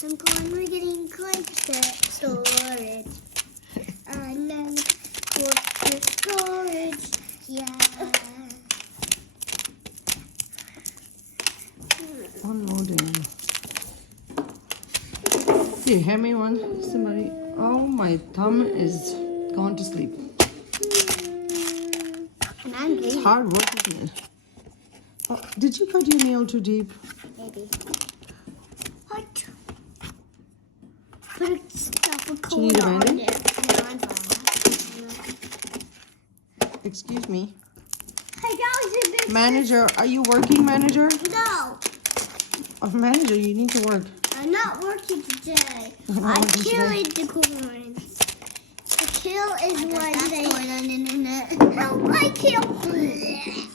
some corn. We're getting corn storage. I love corn storage. Yeah. Unloading. Here, hand me one. Somebody. Oh, my thumb is gone to sleep. And I'm It's greedy. hard work, isn't it? Oh, did you cut your nail too deep? Maybe. What? Put a stuff a Do you need a cola on bandage? there. No, I'm fine. Excuse me. Hey, that was a big Manager, are you working, manager? No, Oh, manager, you need to work. I'm not working today. Not I working killed the corn. The kill is what they. Going on the internet. Help! I killed.